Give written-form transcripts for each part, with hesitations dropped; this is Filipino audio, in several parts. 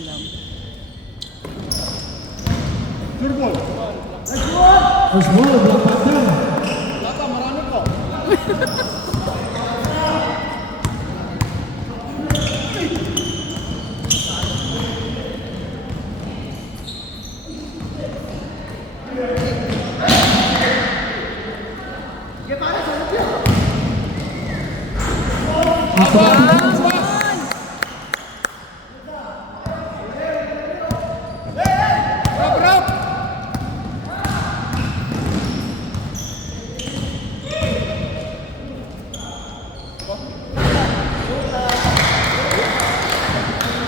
alam. Third ball. First ball, Black Panther. Lata, marami ko.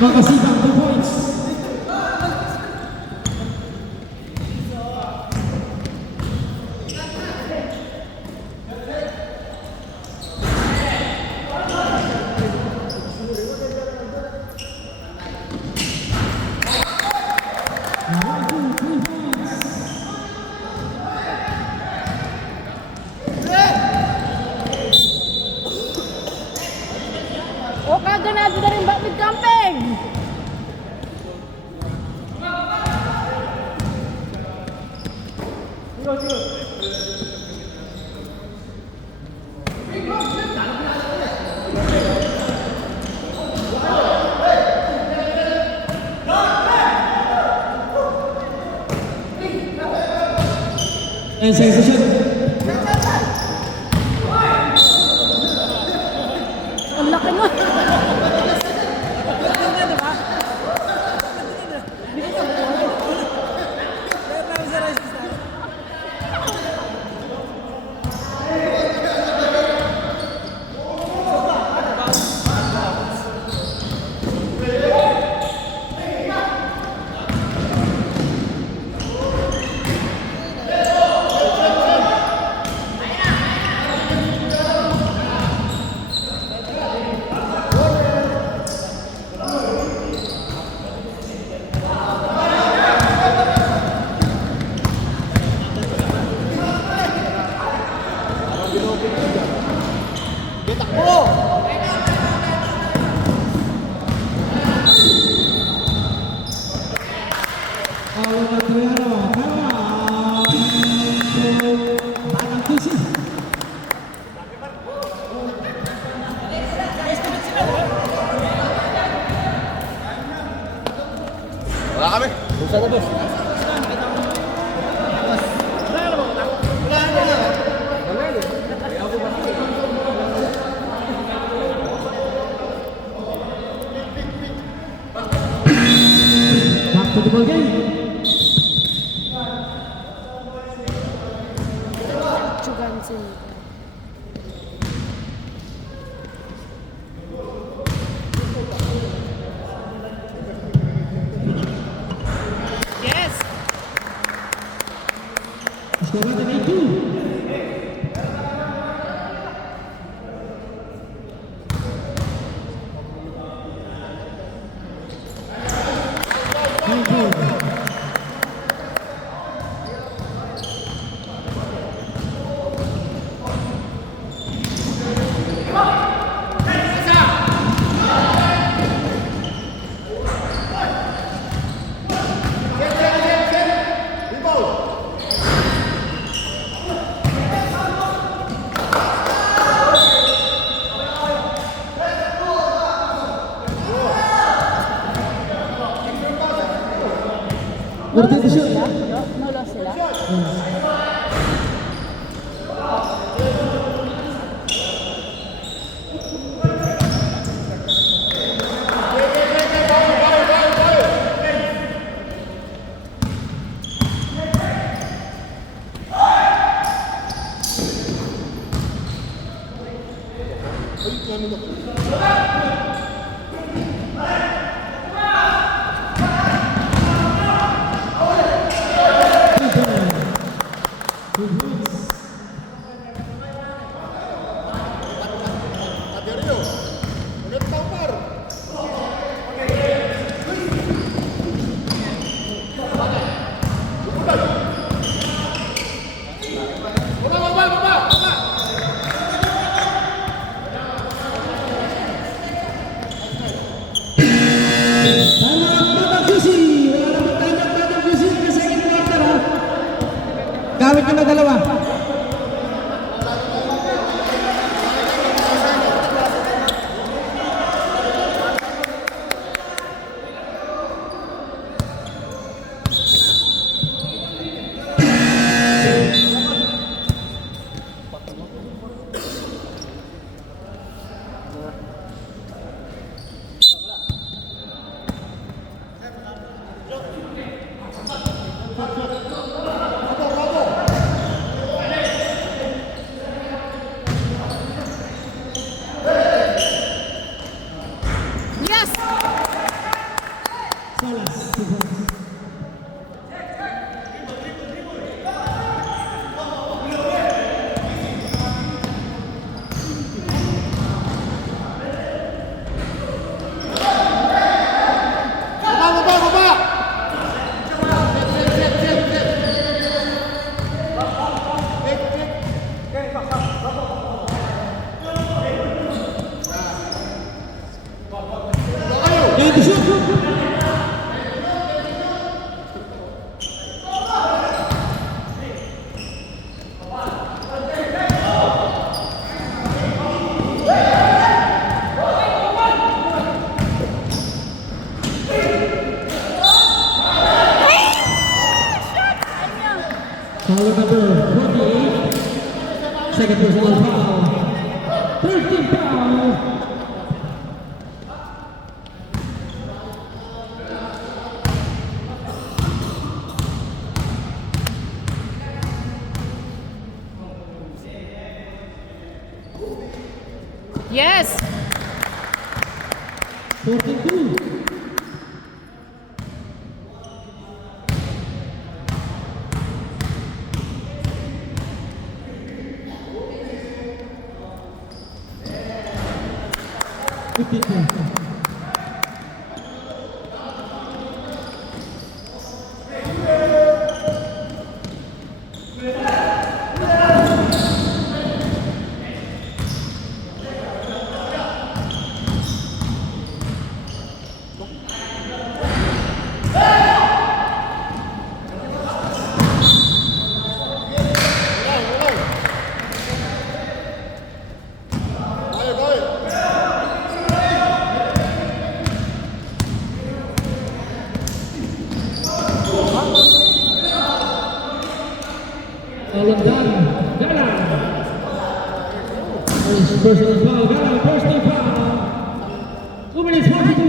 Makasibang 2 points. O kaganado na rin bakit camping? And sensation. Ang laki mo. Awal Matriano, kalah. Tangan tusi. Wala kami. Busa na, boss. Back to the ball game. Tsugan sila. Yes! Score 1-2. Berarti shoot. Nulo sila. second personal foul. 13 foul. Yes! 42. Alandan, Galang. Personal foul, Galang, personal foul. 2 minutes 42.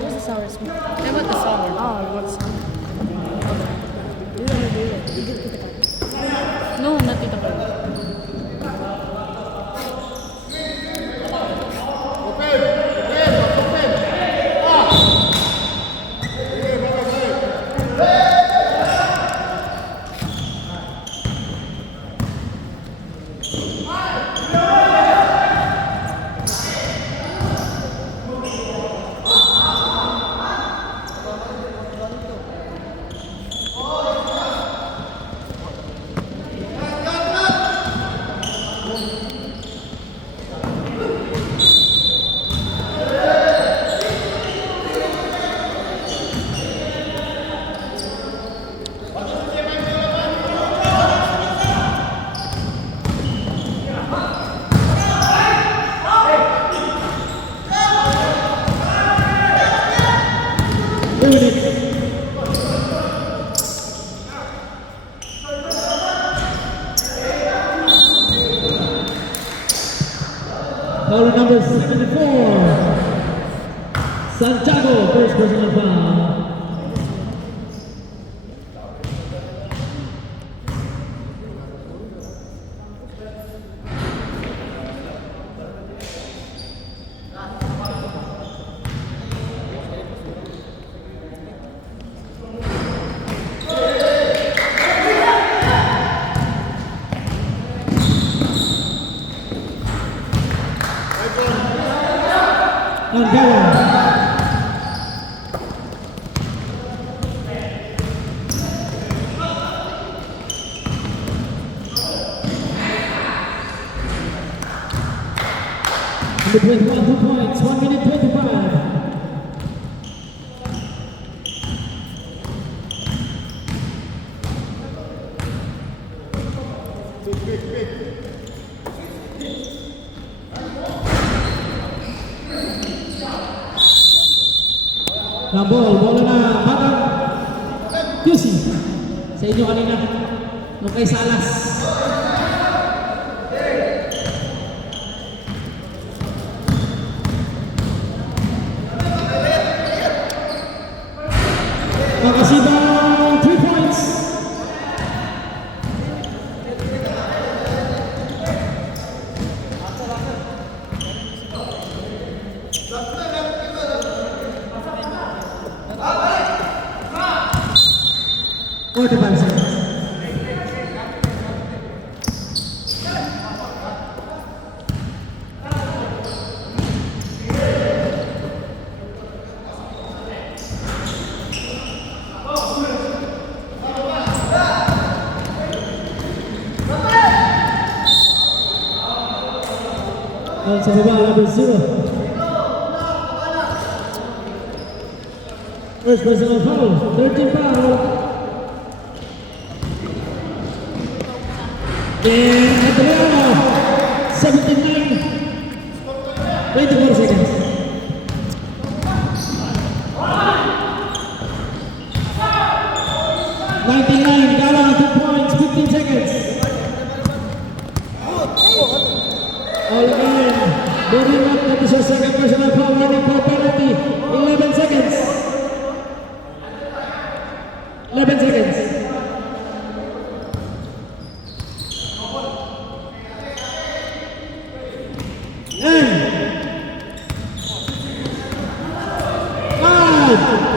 What's the sour smell? I want the sour. Oh, what's you want to do it? You did it. No, not Tita Carla. Foul number 74. Santiago, first personal foul. Angela. Number 21, 2 points, 1 minute 25. Na bola na Batang QC sa inyo kanina nung kay Salas. Makasibang 3 points. Or the 5 seconds. Sa baba, number 0. First personal foul, 13 foul. And Adriano, 79, 24 seconds. 99, Galang 2 points, 15 seconds. All again. Moving up, that is your second personal foul, running for penalty. 11 seconds. 11 seconds. And 5.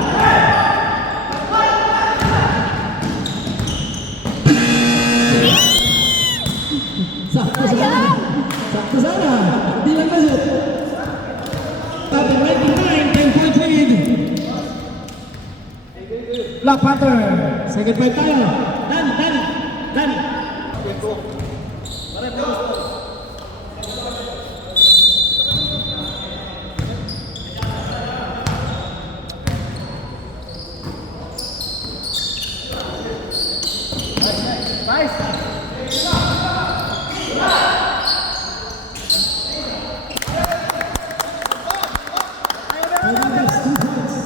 Sakto sana. Sakto sana. Hindi lang masuk. Tapi 99, 10-point lead. Black Panther. Second point tayo. Dan. Nice. 2 points.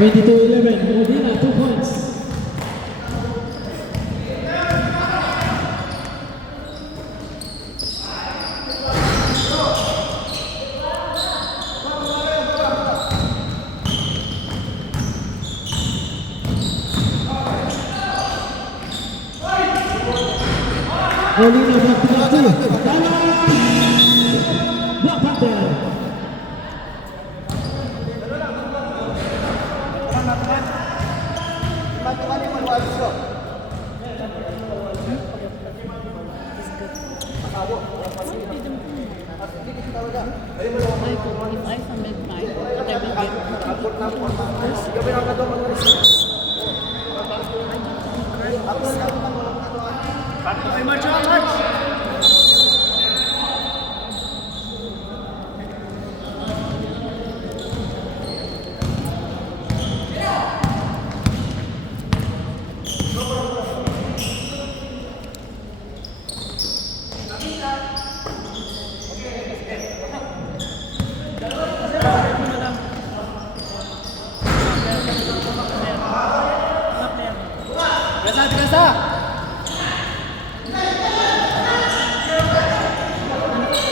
(22-11), Modena 2 points. Molina Black Panther. Black Panther. If I submit mine, I will get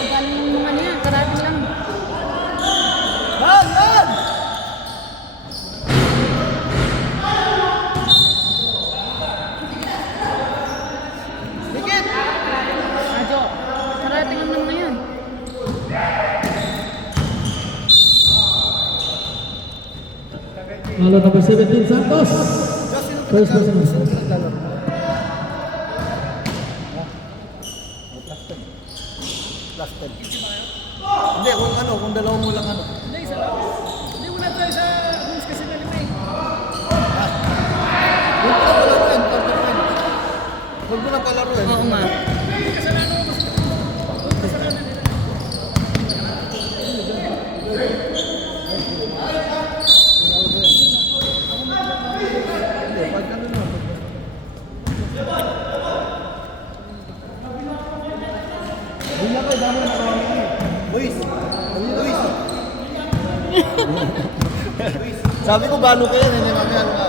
galing yung mga niya, karating lang. Radyo, karating lang naman yan. Malo number 17, Santos. First person. Plus 10. Hindi, kung dalawa mo lang ano. Hindi, isa lang. Hindi mo na try sa rules kasi na lima eh. Huwag mo na palaruin. Oo nga. Sabi ko balo ko yan, hindi mamaya ano ka.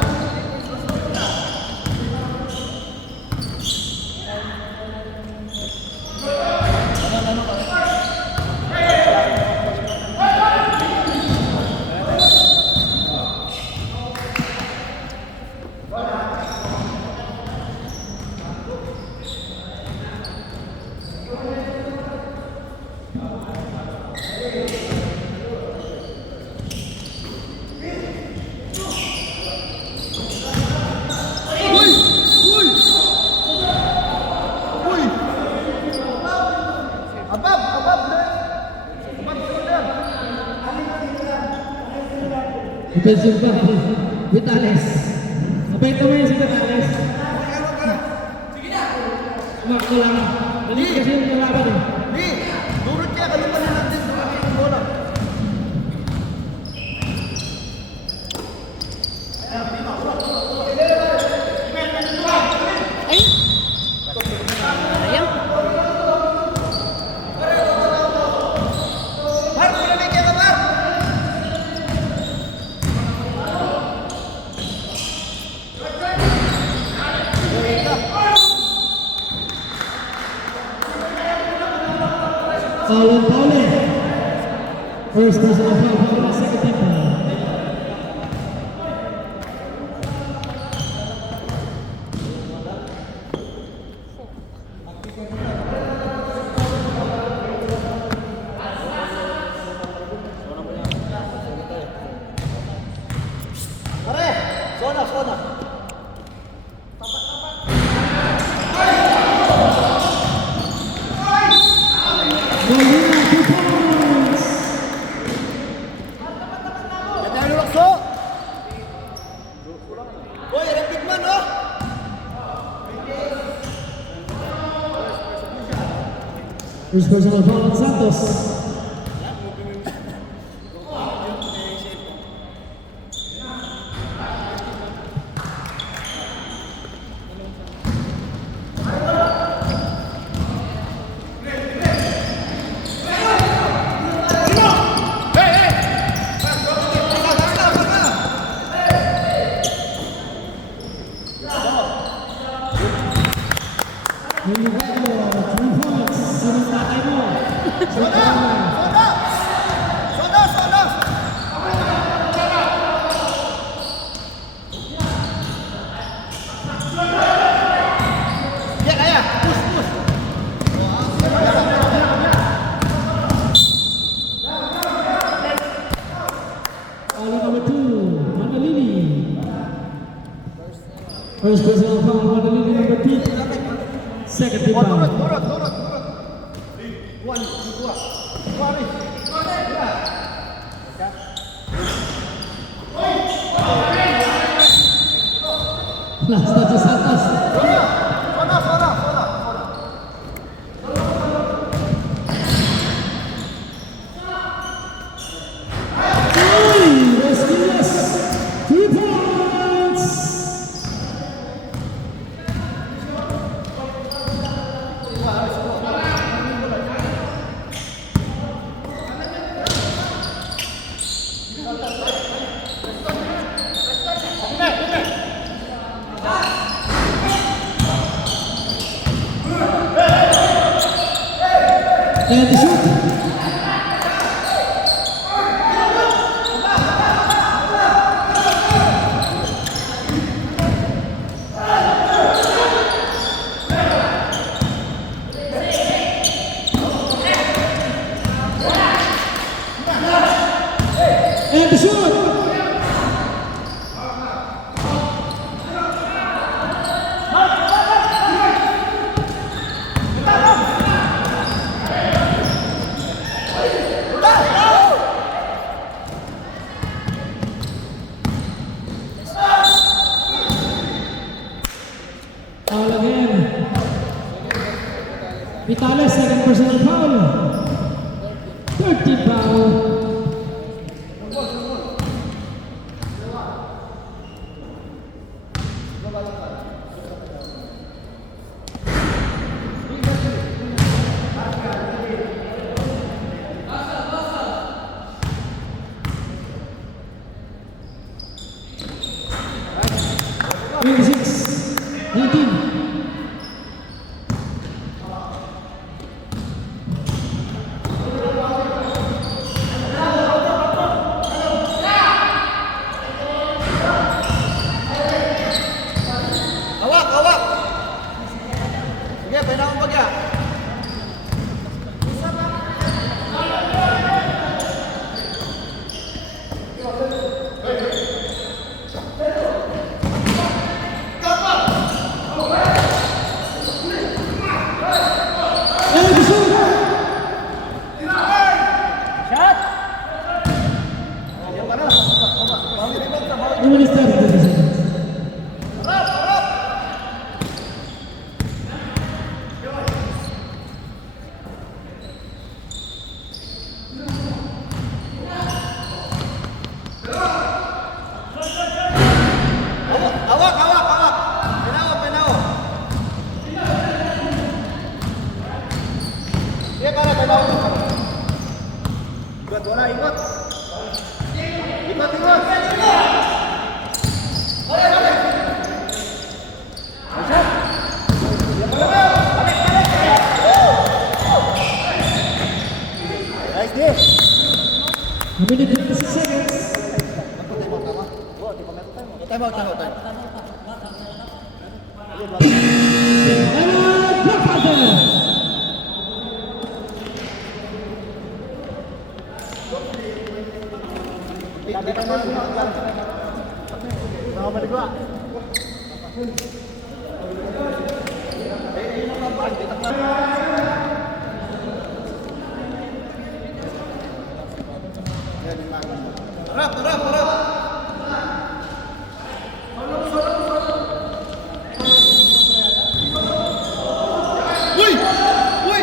Defensive back, Vitales. Sabay ito mo yun si Vitales. Mark ko lang. Maliit kasi yung kalaban eh. Di! Durot kaya, kalupan na natin. Durot yung bola. Paulo Paule. First personal foul for the second team foul. Pare! Zona, zona! Molina, 2 points. Ganda yung lakso! Boy, yan ang big man, oh! First personal foul on Santos. Milibago, 3 points. Sinong tatay mo? Zona! Zona! Zona! Ya, kaya! Push, push! Foul number 2, Manalini. First personal foul, Manalini number 2. Second team Oh, turut, foul. turut, turut, turut. Dua nih, dua. Dua nih. Last touch of Santos. Zona, zona, zona, zona. Rescuers, 3 points. And the shoot. And the shoot. Foul again. Vitales, second personal foul. 13 foul. Six, 19. Awak, awak. Sige, pwede akong bagya. hotel. And block out there. Harap, harap, harap. Uy! Uy!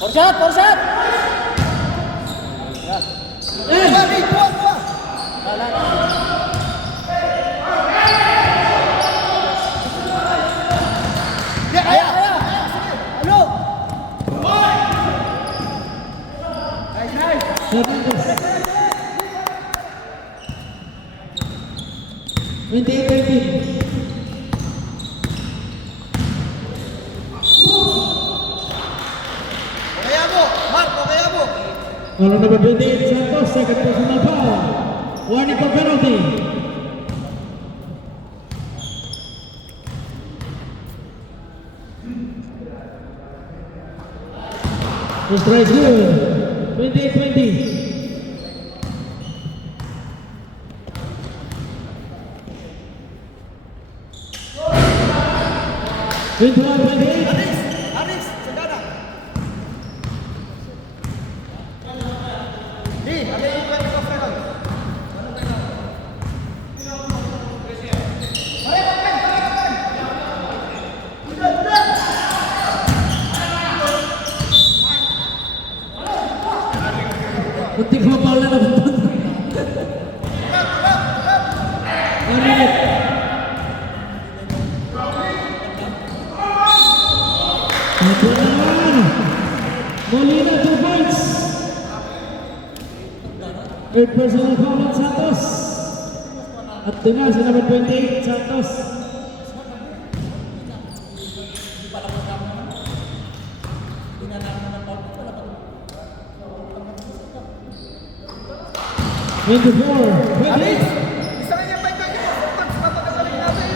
For shot, for shot. And Kaya, kaya. Ano? Hernandez. 28-19. Kaya mo! Marco, kaya mo! Follow number 28, Santos, second personal foul. Warning for penalty. First try is good. 28-20. Twenty-one, 28. Aris! Aris! Sagana! Di, ano yung 12 seconds? Muntik mapal na naman. 1 minute. Ito naman. Molina 2 points. Third personal foul on Santos. At ito na si number 28, Santos. Twenty-four, 28. Isa nga niya pa yung 24 seconds. Papagagalin natin.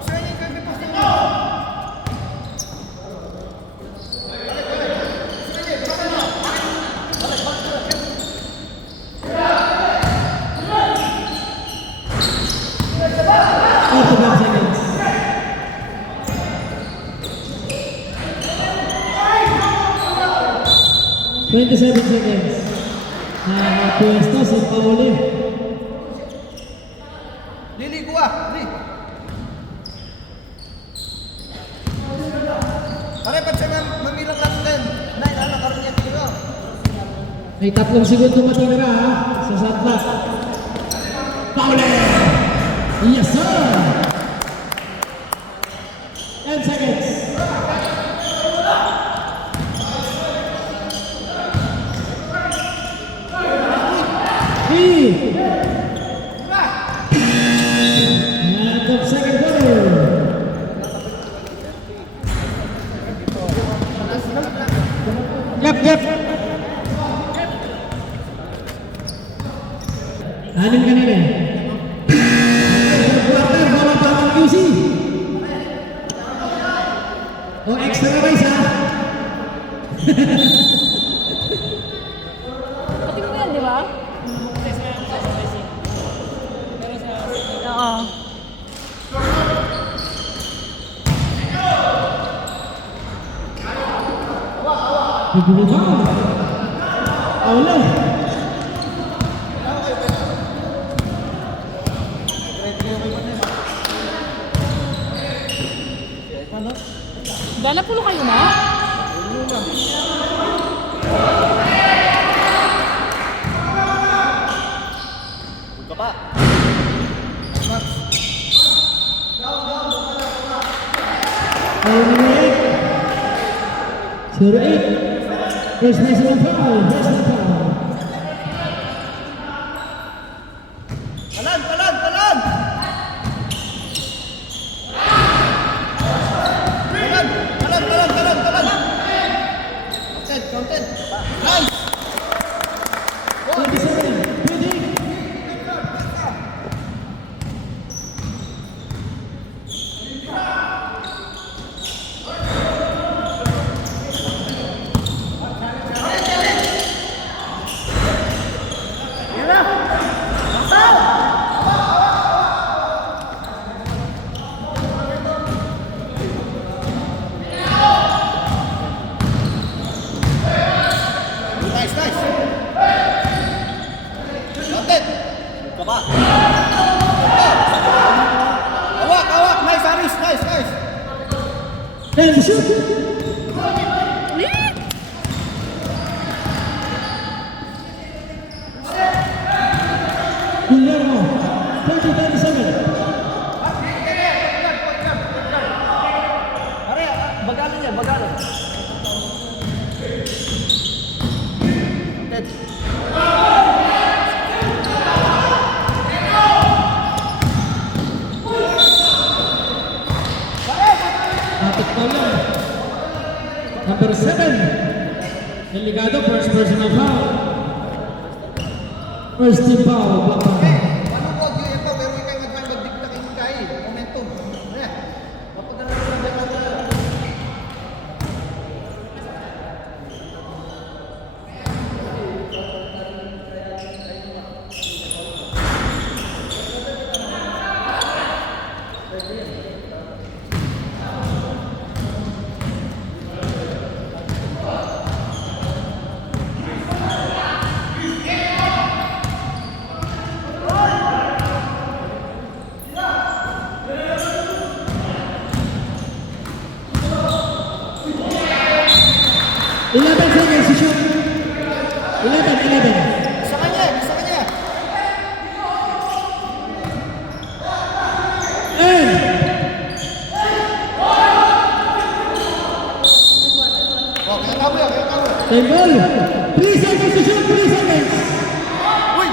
Isa nga niya yung 24 seconds. After 5 seconds. Twenty-seven seconds. Pwesto sa pauli. Lili, kuha! Lili! Pare, pag siya mamilang lang din. Nay, ano, karoon niya tiro. May 3 segundo matira ha, sa Santos. Pauli! Yes sir! 10 seconds. End of second quarter. Yep. Anim ka na rin. Quarter, bawal pa ang QC. O extra na rice ha. Pati mo yan, di ba? Oo. Nag-rebound. Pauli. Dala pulo kayo na? Ito pa. Foul number 8. 08. First personal foul. Personal foul. Talan, talan, talan! Talan, talan, talan, talan, talan! Counted, counted. Nice, nice. Got it. Kaba. Hawak, hawak. Nice, Aris. Nice, nice. Then shoot. Guillermo, 20-27. Pare, bagalan yan, bagalan. Dead. Atik pa lang. Number 7. Delikado, first personal foul. First team foul, Blackburn. Ano po, ito, pero kayo mag-dikta kayo kayo. Momentum. Ayan. Papadala ko lang dito. Isa kanya, isa kanya. Oh, kaya tawo yan, kaya tawo. Time ball. 3 seconds to shoot, 3 seconds. Uy!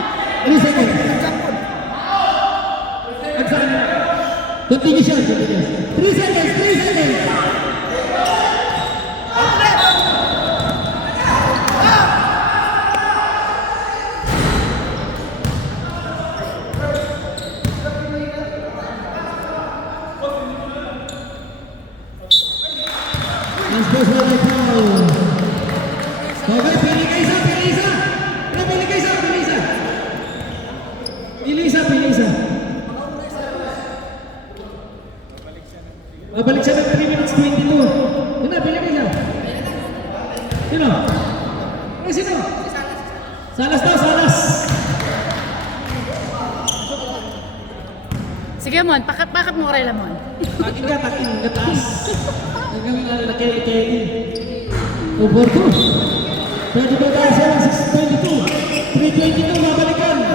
3 seconds. Nagsampon. At sa kanila. Continue siya, continue. 3 seconds, 3 seconds. Last personal foul. Okay, pili ka isa, pili isa. Ano, pili ka isa, pili isa. Pili isa, pili isa. Babalik siya ng 3 minutes 22. Yun na, pili ka isa. Sino? Eh, sino? Salas daw, Salas. Sige, Mon. Pakat mo rin, Mon. Takin ka, taas. Hanggang nakili-kili. Over 2. 22-7, 6:22. 3:22, mabalikan.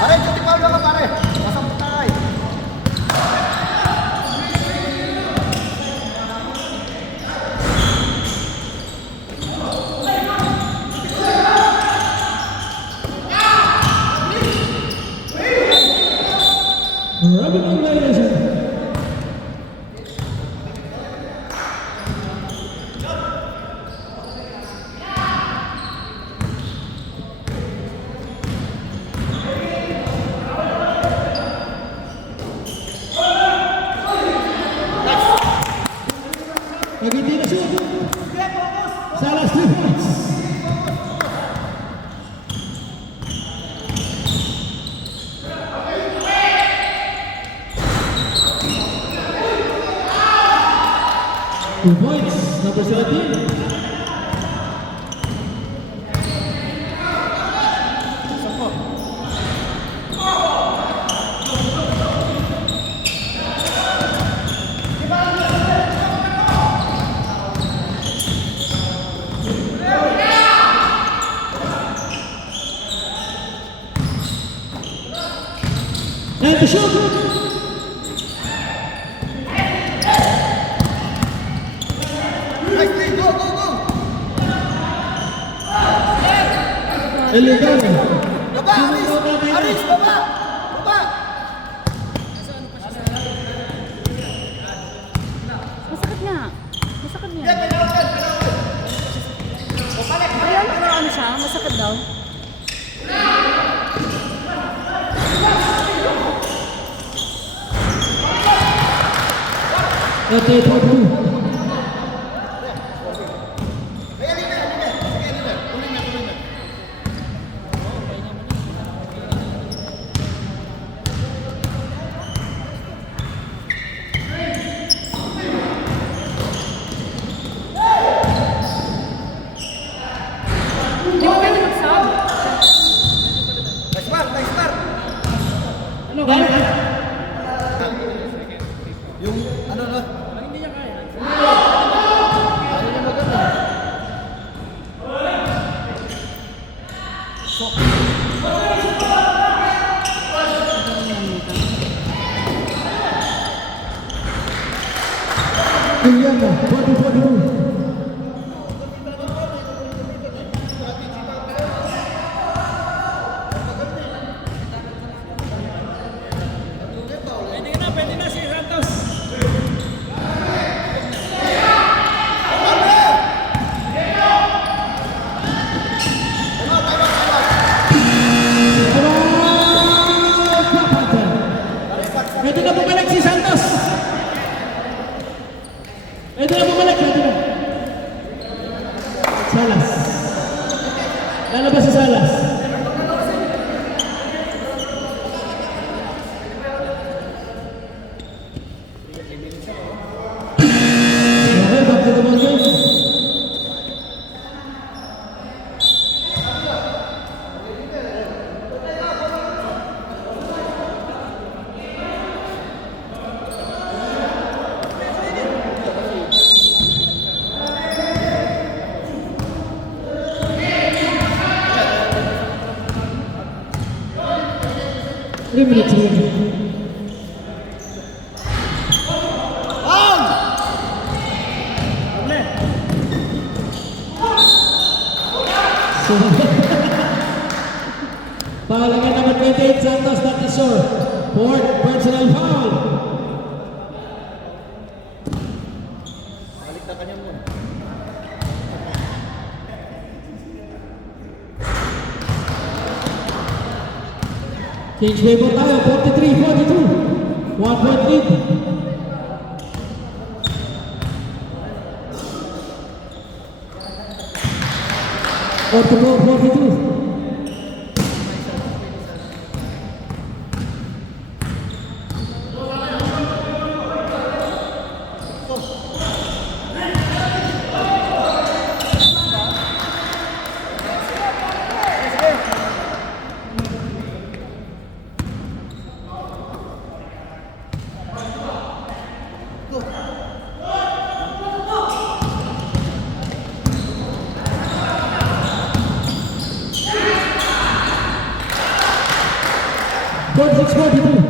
Pare, jadi foul ka pare. Pasang patay. Robin ang violation. Hindi na shoot. Salas 3 points. Two points, number 17. And the shoot. Nice three, go, go, go. Illegal. Baba, Aris. Aris, baba. Baba. Masakit niya. Kaya ano siya, masakit daw. Okay, 4-2. Hindi mo pwede mag-sub. Nice mark. Ano kaya? Yung ano na? Hindi niya kaya. Ano niya maganda? Juliana, 40-42. Pwede na si Santos. Pwede na bumalik si Santos. Pwede na bumalik, pwede na. Salas. Lalabas si Salas. Okay, back to the ball game. Three minutes remaining. Foul again, number 28, Santos, not the short. Fourth personal foul. Balik na kanya mo. Change way po tayo, 43-42. 1 point lead. Portugal 42. Good 6-42.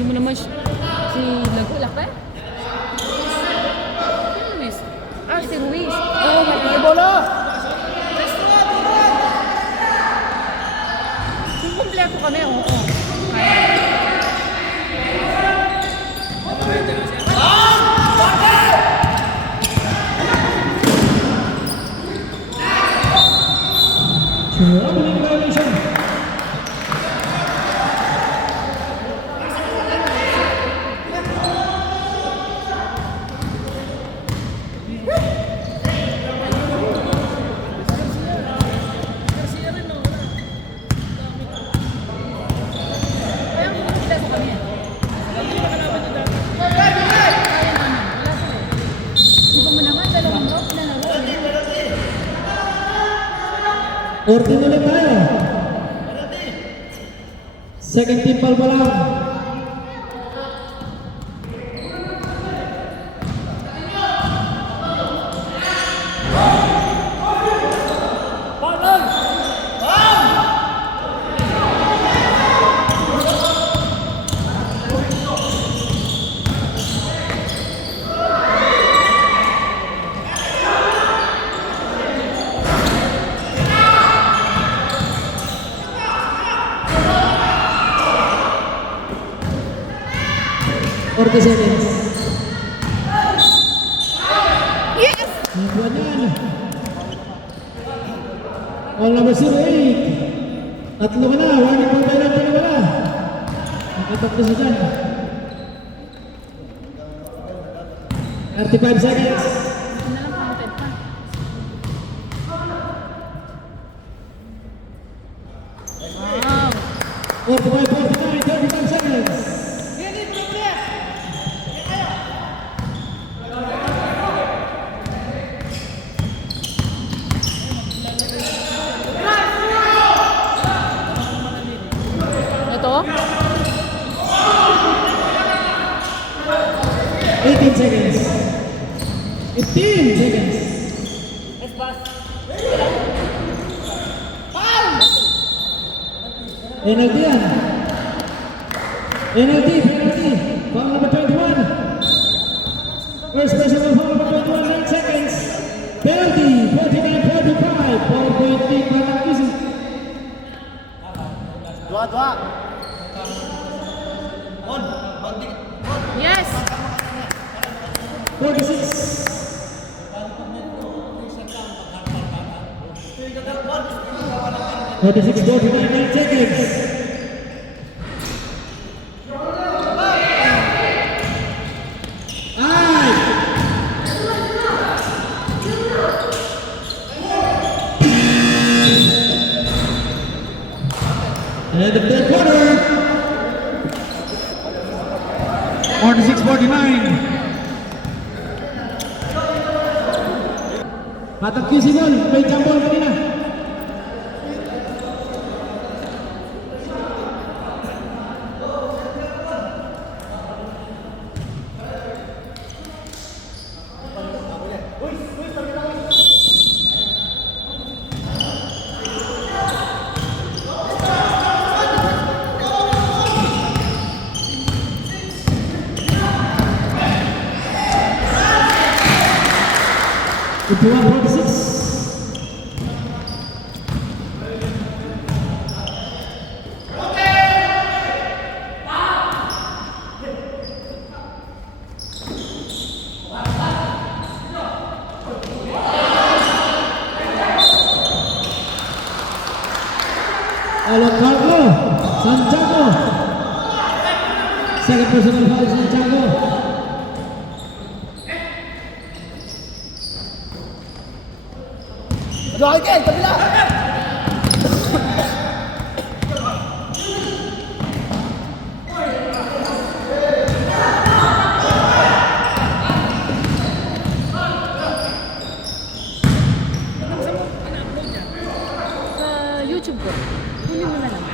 Hindi mo naman si Lagulak eh? Si Luis. Ah, si Luis. Oh, may bola! Kung kumpleto kami, oo. Troubling violation. Kaya kung kumpleto kami. Kaya naman. Wala sila eh. Di ba mo naman, dalawang rock na laro. Order ulit tayo. Second team ball pa lang. 40 seconds. Yes! Nakuha niyan. All number 08. Tatlo ka na. Warning po tayo natin na wala. Nakatatlo siya dyan. 35 seconds. Ito na lang counted pa. Wow! 45, 49, 35 seconds. Ito? 18 seconds. 15 seconds. Penalty yan. Penalty. Foul number 21. First personal foul number 21, 9 seconds. Penalty, 49-45. Ball point kick para Kisi. Dua. Yes! 46. 46, 49, 9 seconds. And the third quarter. 46-49. Patag Kisi ball. May jump ball kanina. It's 146. Cargo, Santiago. Second personal foul, Santiago. Again, kabila! Sa YouTube ko. Kunin mo na lang.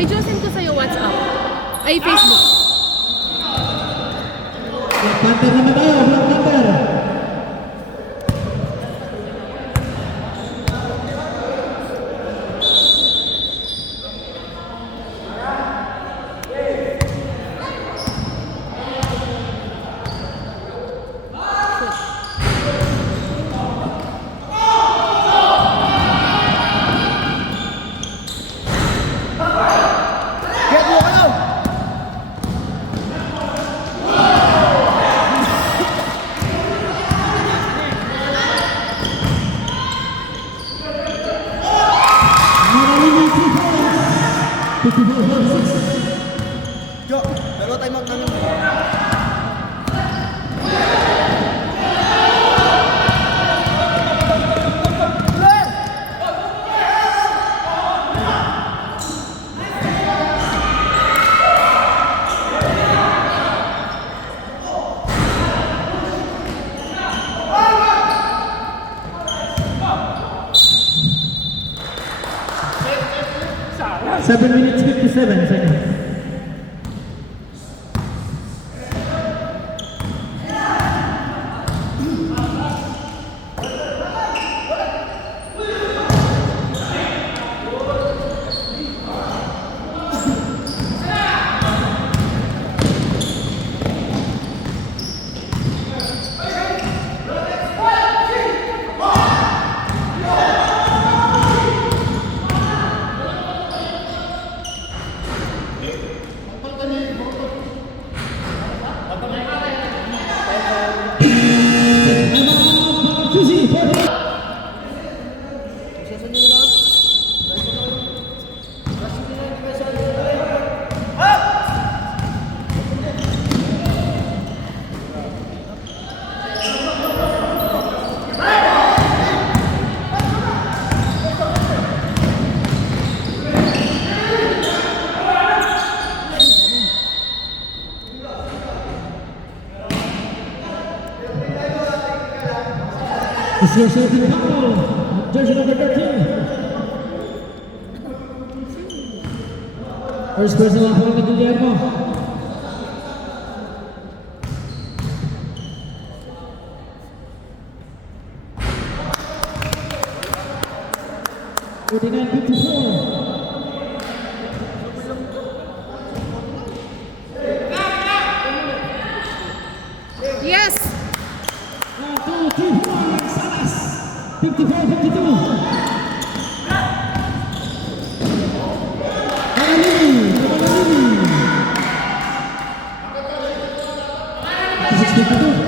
Ay, Jocelyn ko sa'yo WhatsApp. Ay, Facebook. Black Panther naman tayo, Black Panther. Get mo kayo! Maraming 3 points. 54-46. Jo, dalawa time out namin. Seven minutes 57 seconds. This is your second foul. Jersey number 13. First personal foul kay Guillermo. Yes! 1, 2, 3, 4, Salas. 54-52. Manalili. 56-52.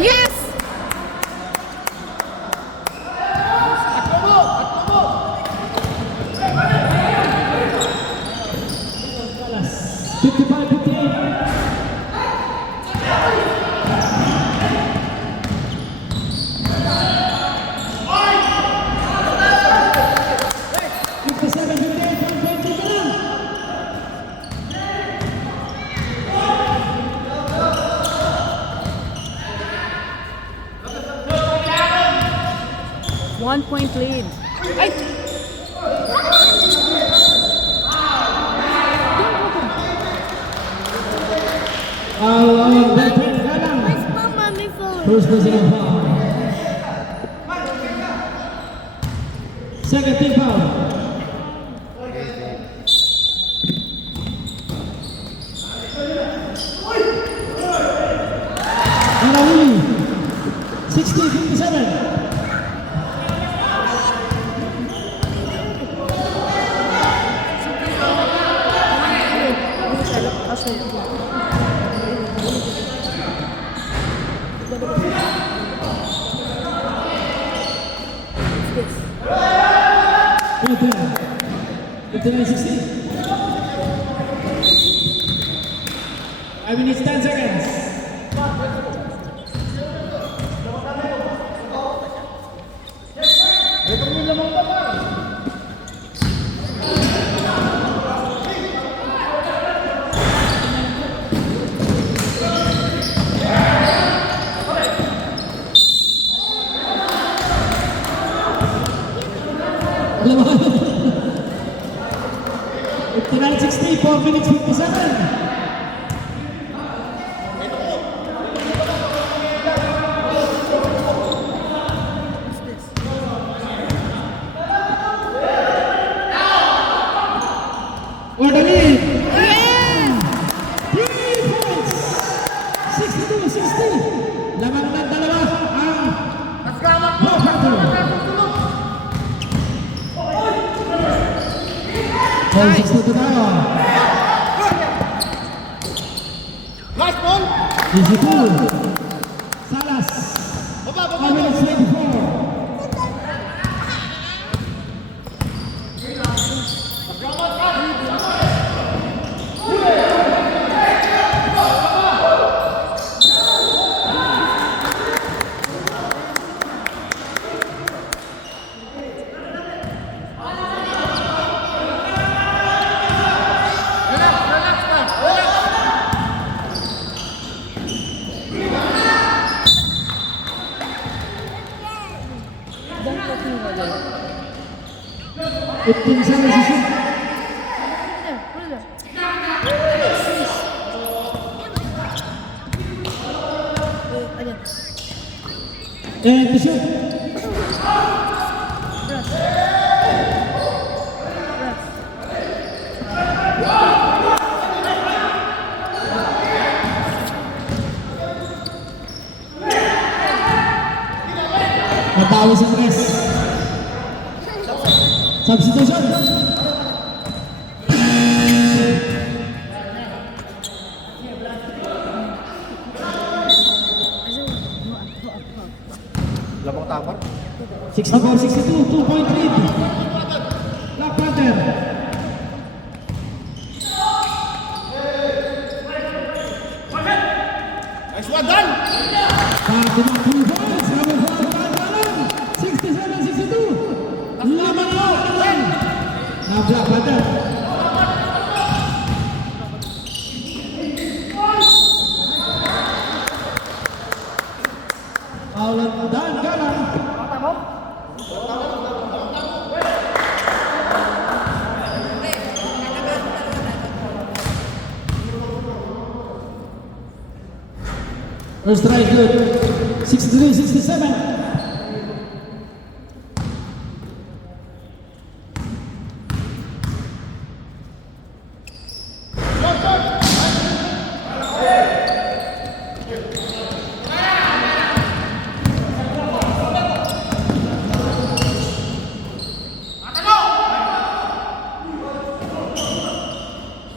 Yes! Salas. 55-58. One point lead. Ay! Where's Mommy phone? First personal foul. Second team foul. Manalili. 60-57. Good there. 59-60. 5 minutes, 10 seconds. Final 60, 4 minutes 57. What a lead! Yes! 3 points! 62-60. Lamang ng dalawa ang Bofactor. Ball 62 tayo. Last ball! Easy two. Salas. 5 minutes 24. It seconds to shoot. And to shoot. Natawi si Tres. Substitution. Labang tawar. 64-62, 2-point lead. Black Panther. Nice one, Dan! Fatima 2 points. Number 4, Pantalan. 67-62. Laban mo. Na Black Panther. Paulan Dan Galang. First strike good. 63-67.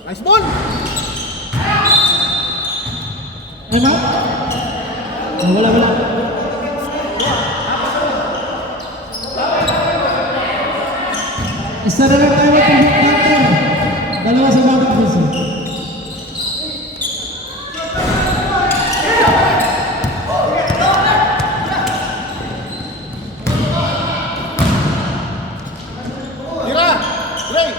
Nice ball! Time out. Wala. Isa na lang tayo ng Black Panther. Dalawa sa bawat puso. Tira! Ray!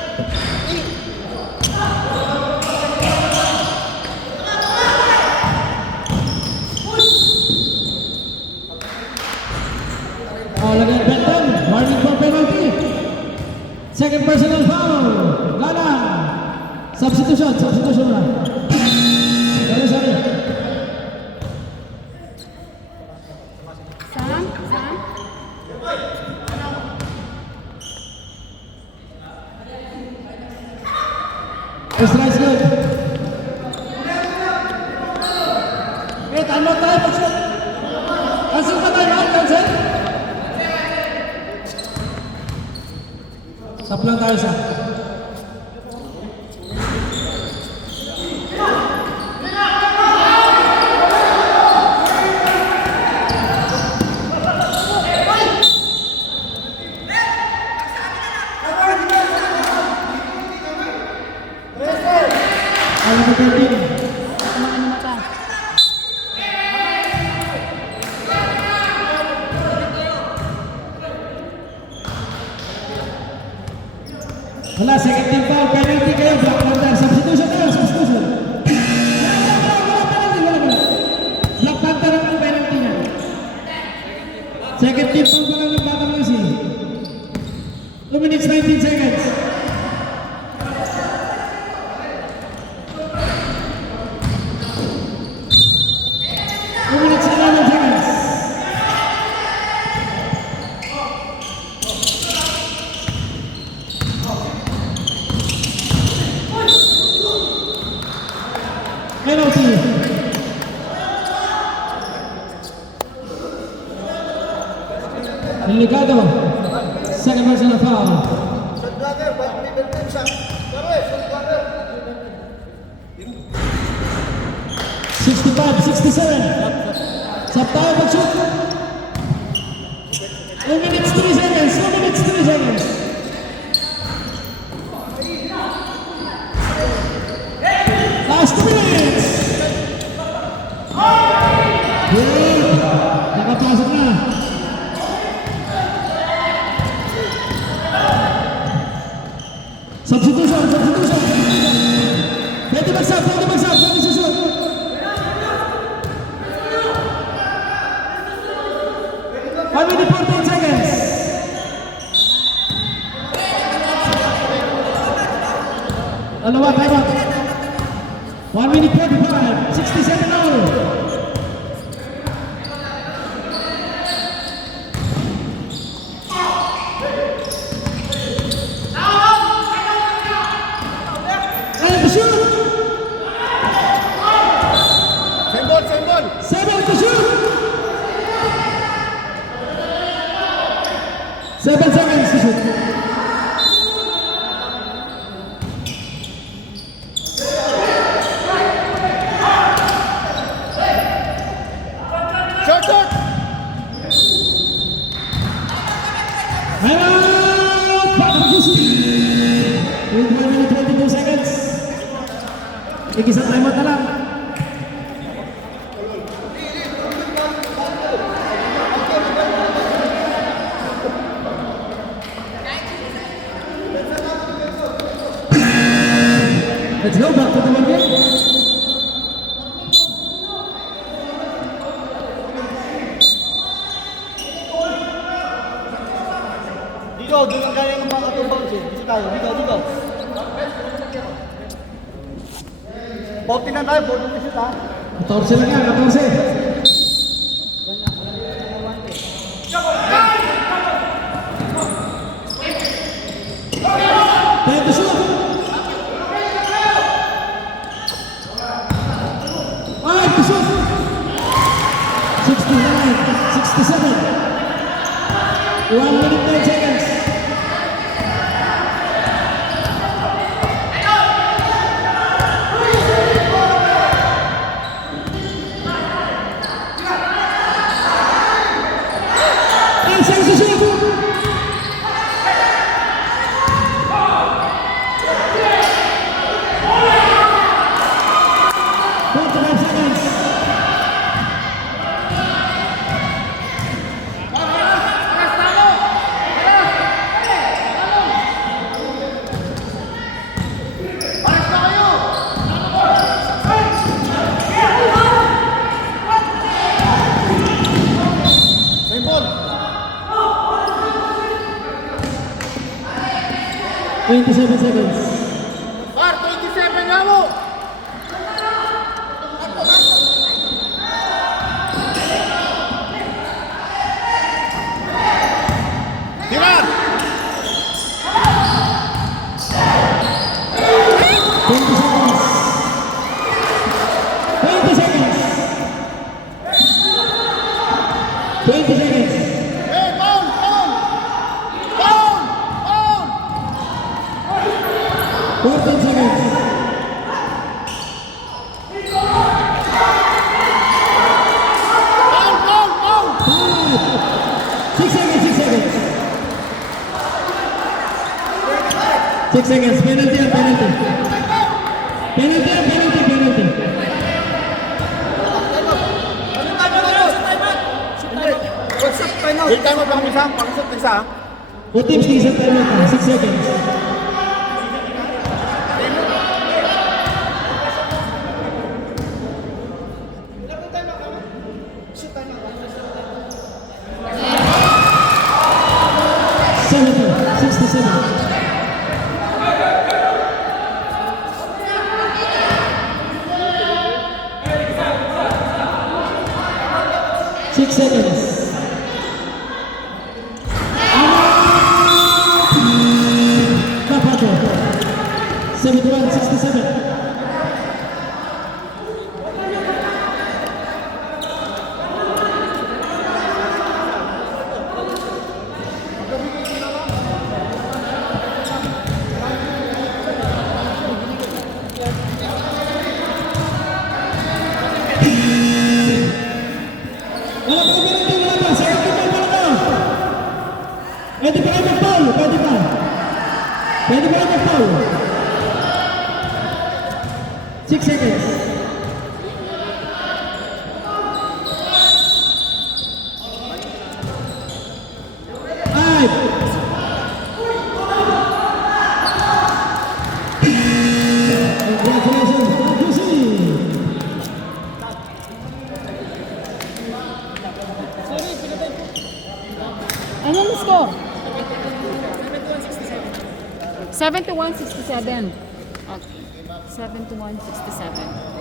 Lagyan Benton, warning for penalty. Second personal foul. Gana. Substitution na. Sorry. Sam? First strike's good. Wait, ano tayo? Cancel ka tayo, cancel. Stop lang tayo sa. Ano ba ito? Ano mata? Wala, second team foul, penalty kayo, Black Panther. Substitution tayo, substitution. Wala. Black Panther ang penalty niya. Second team foul pa lang ng Batang Lucy. 2 minutes 19 seconds. Penalty. Delicado. Second personal foul. Sandlager, ba't may bentin siya? Pare, Sandlager! 65-67. Sab tayo mag-shoot. 2 minutes 3 seconds. 2 minutes 3 seconds. Last 2 minutes. Good. Nakapasok na. Substitution. Pwede mag-sub. Pwede susut. One minute 14 seconds. Dalawa, time out. 1 minute 45. 67 all. Time out! Batang QC! With 1 minute 22 seconds. Ikisang time out na lang. Let's go, back to the one game. Dito, doon ang galing ng mga katumbang siya. Dito tayo, dito. 40 na tayo, 40 na siya. 14 lang yan, 14. Time to shoot. Time to shoot. 69, 67. 1 minute 9 seconds. Seconds to shoot. 45 seconds. Simple. 27 seconds. Par, 27 nga mo. Diran! 20 seconds. 20 seconds. 20 seconds. Hey, pound! 14 seconds. Pound! 5. 6 seconds. 6 seconds. 6 seconds. Penalty. Penalty. Wait time mo pang isa, pang-shoot isa. What teams di isang time out? 6 seconds. Seven, 67. Six seconds. Kapato. 71, 67. Pwede pa kayo mag-foul, pwede pa. Pwede pa kayo mag-foul. 6 seconds. Five. Congratulations, Juicy. Ano ang score? 71-67. Okay. 71-67.